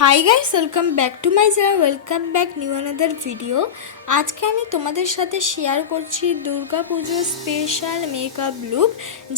Hi guys, welcome back to my channel, welcome back new another video. আজকে আমি তোমাদের সাথে শেয়ার করছি দুর্গা পুজোর স্পেশাল মেকআপ লুক,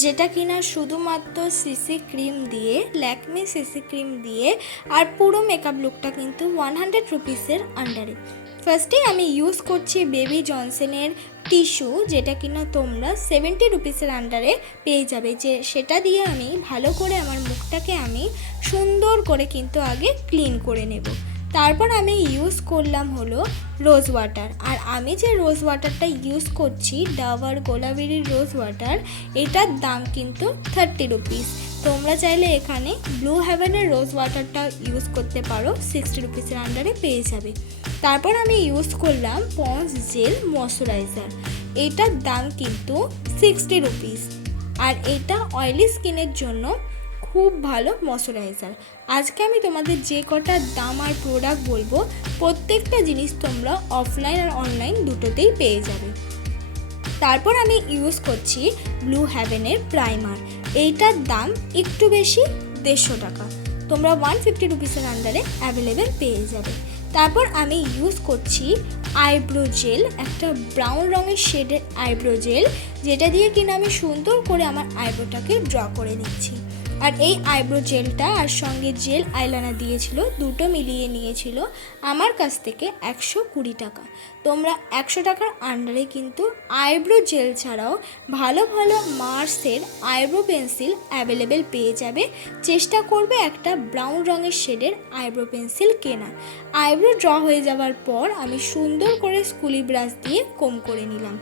যেটা কিনা শুধুমাত্র সিসি ক্রিম দিয়ে, ল্যাকমে সিসি ক্রিম দিয়ে, আর পুরো মেকআপ লুকটা কিন্তু 100 রুপিসের আন্ডারে। ফার্স্টে আমি ইউজ করছি বেবি জনসনের টিস্যু, যেটা কিনা তোমরা 70 রুপিসের আন্ডারে পেয়ে যাবে। যে সেটা দিয়ে আমি ভালো করে আমার মুখটাকে আমি সুন্দর করে কিন্তু আগে ক্লিন করে নেব। তারপর আমি ইউজ করলাম হলো রোজ ওয়াটার, আর আমি যে রোজ ওয়াটারটা ইউজ করছি ডাবার গোলাবেরির রোজ ওয়াটার, এটার দাম কিন্তু 30 রুপিস। তোমরা চাইলে এখানে ব্লু হেভেনের রোজ ওয়াটারটা ইউজ করতে পারো, 60 রুপিসের আন্ডারে পেয়ে যাবে। তারপর আমি ইউজ করলাম পন্স জেল ময়শ্চারাইজার, এটার দাম কিন্তু 60 রুপিস, আর এটা অয়েলি স্কিনের জন্য খুব ভালো ময়শ্চারাইজার। আজকে আমি তোমাদের যে কটা দাম আর প্রোডাক্ট বলবো, প্রত্যেকটা জিনিস তোমরা অফলাইন আর অনলাইন দুটোতেই পেয়ে যাবে। তারপর আমি ইউজ করছি ব্লু হেভেনের প্রাইমার, এইটার দাম একটু বেশি, 150 টাকা। তোমরা 150 রুপিসের আন্ডারে অ্যাভেলেবেল পেয়ে যাবে। তারপর আমি ইউজ করছি আইব্রো জেল, একটা ব্রাউন রঙের শেডের আইব্রো জেল, যেটা দিয়ে কিনা আমি সুন্দর করে আমার আইব্রোটাকে ড্র করে নিচ্ছি। আর এই আইব্রো জেলটা আর সঙ্গে জেল আইলাইনার দিয়েছিল, দুটো মিলিয়ে নিয়েছিল আমার কাছ থেকে 120 টাকা। তোমরা 100 টাকার আন্ডারে কিন্তু আইব্রো জেল ছাড়াও ভালো ভালো মার্সের আইব্রো পেন্সিল অ্যাভেলেবেল পেয়ে যাবে। চেষ্টা করবে একটা ব্রাউন রঙের শেডের আইব্রো পেন্সিল কেনার। আইব্রো ড্র হয়ে যাওয়ার পর আমি সুন্দর করে স্কুলি ব্রাশ দিয়ে কম করে নিলাম।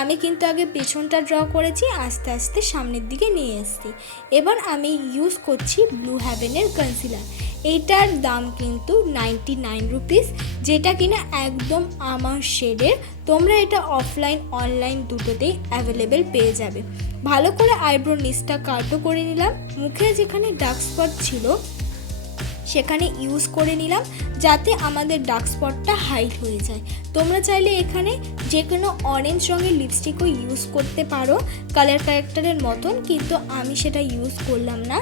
আমি কিন্তু আগে পেছনটা ড্র করেছি, আস্তে আস্তে সামনের দিকে নিয়ে এসেছি। এবার আমি ইউজ করছি ব্লু হেভেনের কনসিলার, এইটার দাম কিন্তু 99 রুপিস, যেটা কিনা একদম আমার শেডের। তোমরা এটা অফলাইন অনলাইন দুটোতেই অ্যাভেলেবেল পেয়ে যাবে। ভালো করে আইব্রো নিচটা কাটও করে নিলাম, মুখে যেখানে ডার্ক স্পট ছিল সেখানে ইউজ করে নিলাম, যাতে আমাদের ডার্ক স্পটটা হাইড হয়ে যায়। তোমরা চাইলে এখানে যে কোনো অরেঞ্জ রঙের লিপস্টিকও ইউজ করতে পারো কালার ক্যারেক্টারের মতন, কিন্তু আমি সেটা ইউজ করলাম না।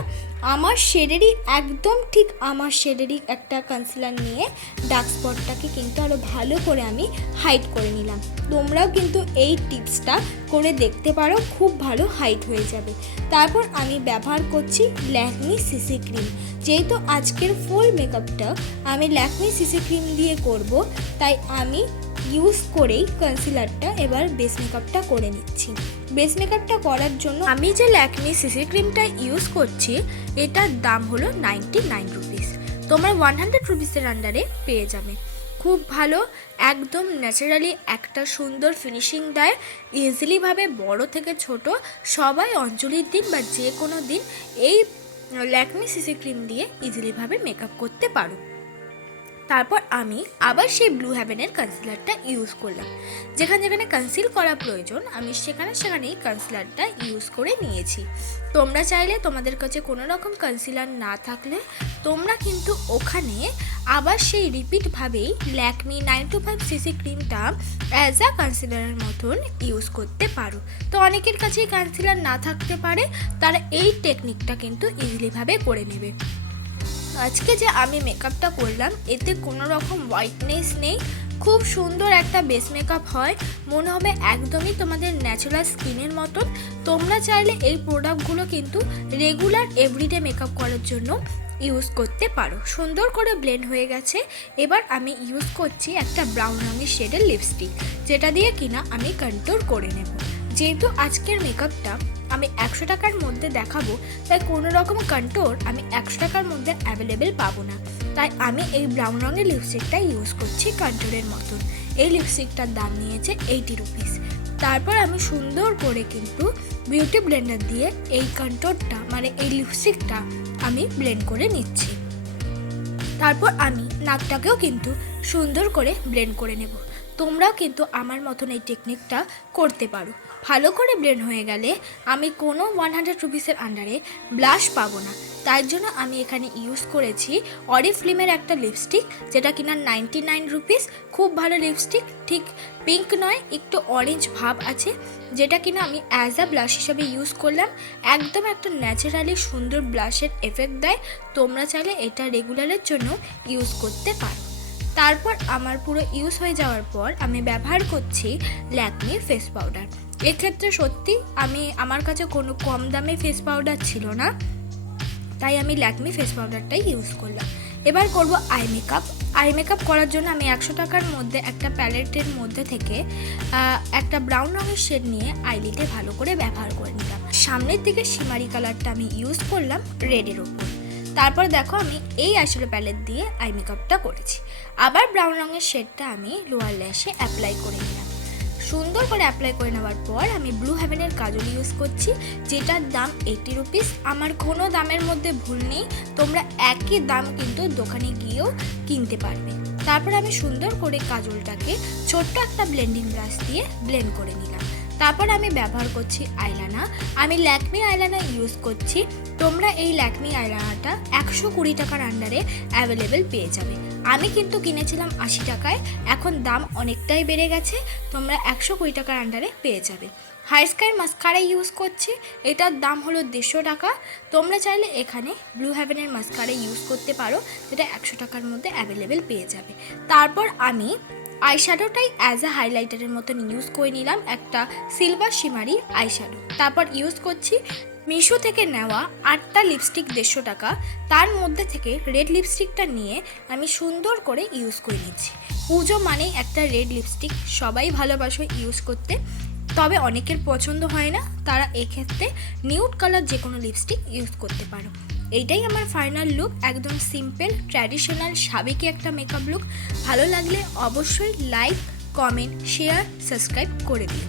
আমার শেডেরই একদম ঠিক আমার শেডেরই একটা কনসিলার নিয়ে ডার্ক স্পটটাকে কিন্তু আরও ভালো করে আমি হাইড করে নিলাম। তোমরাও কিন্তু এই টিপসটা করে দেখতে পারো, খুব ভালো হাইড হয়ে যাবে। তারপর আমি ব্যবহার করছি ল্যাকমে সিসি ক্রিম। যেহেতু আজকের ফুল মেকআপটা আমি ল্যাকমে সিসি ক্রিম দিয়ে করব, তাই আমি ইউজ করেই কনসিলারটা এবার বেস মেকআপটা করে নিচ্ছি। বেস মেকআপটা করার জন্য আমি যে ল্যাকমে সিসি ক্রিমটা ইউজ করছি, এটার দাম হলো 99 রুপিস। তোমরা 100 রুপিসের আন্ডারে পেয়ে যাবে। খুব ভালো, একদম ন্যাচারালি একটা সুন্দর ফিনিশিং দেয়। ইজিলিভাবে বড় থেকে ছোট সবাই অঞ্জলির দিন বা যে কোনো দিন এই ল্যাকমে সিসি ক্রিম দিয়ে ইজিলিভাবে মেকআপ করতে পারো। তারপর আমি আবার সেই ব্লু হেভেনের কনসিলারটা ইউজ করলাম। যেখানে যেখানে কনসিল করা প্রয়োজন আমি সেখানেই কনসিলারটা ইউজ করে নিয়েছি। তোমরা চাইলে তোমাদের কাছে কোনো রকম কনসিলার না থাকলে তোমরা কিন্তু ওখানে আবার সেই রিপিটভাবেই ল্যাকমি 925 সিসি ক্রিমটা অ্যাজ আ কনসিলারের মতন ইউজ করতে পারো। তো অনেকের কাছেই কনসিলার না থাকতে পারে, তারা এই টেকনিকটা কিন্তু ইজিলিভাবে করে নেবে। আজকে যে আমি মেকআপটা করলাম এতে কোনো রকম হোয়াইটনেস নেই, খুব সুন্দর একটা বেস মেকআপ হয়, মনে হবে একদমই তোমাদের ন্যাচারাল স্কিনের মতন। তোমরা চাইলে এই প্রোডাক্টগুলো কিন্তু রেগুলার এভরিডে মেকআপ করার জন্য ইউজ করতে পারো। সুন্দর করে ব্লেন্ড হয়ে গেছে। এবার আমি ইউজ করছি একটা ব্রাউন রঙের শেডের লিপস্টিক, যেটা দিয়ে কিনা আমি কন্ট্রোল করে নেব। যেহেতু আজকের মেকআপটা আমি 100 টাকার মধ্যে দেখাবো, তাই কোনো রকম কন্ট্রোল আমি 100 টাকার মধ্যে অ্যাভেলেবেল পাবো না, তাই আমি এই ব্রাউন রঙের লিপস্টিকটা ইউজ করছি কন্ট্রোলের মতন। এই লিপস্টিকটার দাম নিয়েছে 80 রুপিস। তারপর আমি সুন্দর করে কিন্তু বিউটি ব্লেন্ডার দিয়ে এই কন্ট্রোলটা মানে এই লিপস্টিকটা আমি ব্লেন্ড করে নিচ্ছি। তারপর আমি নাকটাকেও কিন্তু সুন্দর করে ব্লেন্ড করে নেব। তোমরাও কিন্তু আমার মতন এই টেকনিকটা করতে পারো। ভালো করে ব্লেন্ড হয়ে গেলে আমি কোনো 100 রুপিসের আন্ডারে ব্লাশ পাবো না। তার জন্য আমি এখানে ইউজ করেছি অরিফ্লেমের একটা লিপস্টিক, যেটা কিনা 99 রুপিস। খুব ভালো লিপস্টিক, ঠিক পিঙ্ক নয়, একটু অরেঞ্জ ভাব আছে, যেটা কিনা আমি অ্যাজ আ ব্লাশ হিসাবে ইউজ করলাম। একদম একটা ন্যাচারালি সুন্দর ব্লাশের এফেক্ট দেয়। তোমরা চাইলে এটা রেগুলারের জন্য ইউজ করতে পারো। তারপর আমার পুরো ইউজ হয়ে যাওয়ার পর আমি ব্যবহার করছি ল্যাকমি ফেস পাউডার। এক্ষেত্রে সত্যি আমার কাছে কোনো কম দামে ফেস পাউডার ছিল না, তাই আমি ল্যাকমি ফেস পাউডারটাই ইউজ করলাম। এবার করব আই মেকআপ করার জন্য আমি 100 টাকার মধ্যে একটা প্যালেটের মধ্যে থেকে একটা ব্রাউন রঙের শেড নিয়ে আইলিডে ভালো করে ব্যবহার করে নিলাম। সামনের দিকে শিমারি কালারটা আমি ইউজ করলাম রেডের ওপর। তারপর দেখো আমি এই আইশ্যাডো প্যালেট দিয়ে আই মেকআপটা করেছি। আবার ব্রাউন রঙের শেডটা আমি লোয়ার ল্যাশে অ্যাপ্লাই করে নিলাম। সুন্দর করে অ্যাপ্লাই করে নেওয়ার পর আমি ব্লু হেভেনের কাজল ইউজ করছি, যেটার দাম 80 রুপিস। আমার কোনো দামের মধ্যে ভুল নেই, তোমরা একই দাম কিন্তু দোকানে গিয়েও কিনতে পারবে। তারপর আমি সুন্দর করে কাজলটাকে ছোট্ট একটা ব্লেন্ডিং ব্রাশ দিয়ে ব্লেন্ড করে নিলাম। তারপর আমি ব্যবহার করছি আইলাইনার। আমি ল্যাকমি আইলাইনার ইউজ করছি। তোমরা এই ল্যাকমি আইলাইনারটা 120 টাকার আন্ডারে অ্যাভেলেবেল পেয়ে যাবে। আমি কিন্তু কিনেছিলাম 80 টাকায়, এখন দাম অনেকটাই বেড়ে গেছে, তোমরা 120 টাকার আন্ডারে পেয়ে যাবে। হাই স্কাই মাস্কারা ইউজ করছি, এটার দাম হলো 150 টাকা। তোমরা চাইলে এখানে ব্লু হেভেনের মাস্কারা ইউজ করতে পারো, যেটা 100 টাকার মধ্যে অ্যাভেলেবেল পেয়ে যাবে। তারপর আমি আইশ্যাডোটাই অ্যাজ আ হাইলাইটারের মতন ইউজ করে নিলাম, একটা সিলভার শিমারি আইশ্যাডো। তারপর ইউজ করছি মিশো থেকে নেওয়া 8টা লিপস্টিক 150 টাকা। তার মধ্যে থেকে রেড লিপস্টিকটা নিয়ে আমি সুন্দর করে ইউজ করে নিচ্ছি। পুজো মানেই একটা রেড লিপস্টিক, সবাই ভালোবাসো ইউজ করতে, তবে অনেকের পছন্দ হয় না, তারা এক্ষেত্রে নিউড কালার যে কোনো লিপস্টিক ইউজ করতে পারো। এইটাই আমার ফাইনাল লুক, একদম সিম্পল ট্র্যাডিশনাল সাবেকি একটা মেকআপ লুক। ভালো লাগলে অবশ্যই লাইক, কমেন্ট, শেয়ার, সাবস্ক্রাইব করে দিও।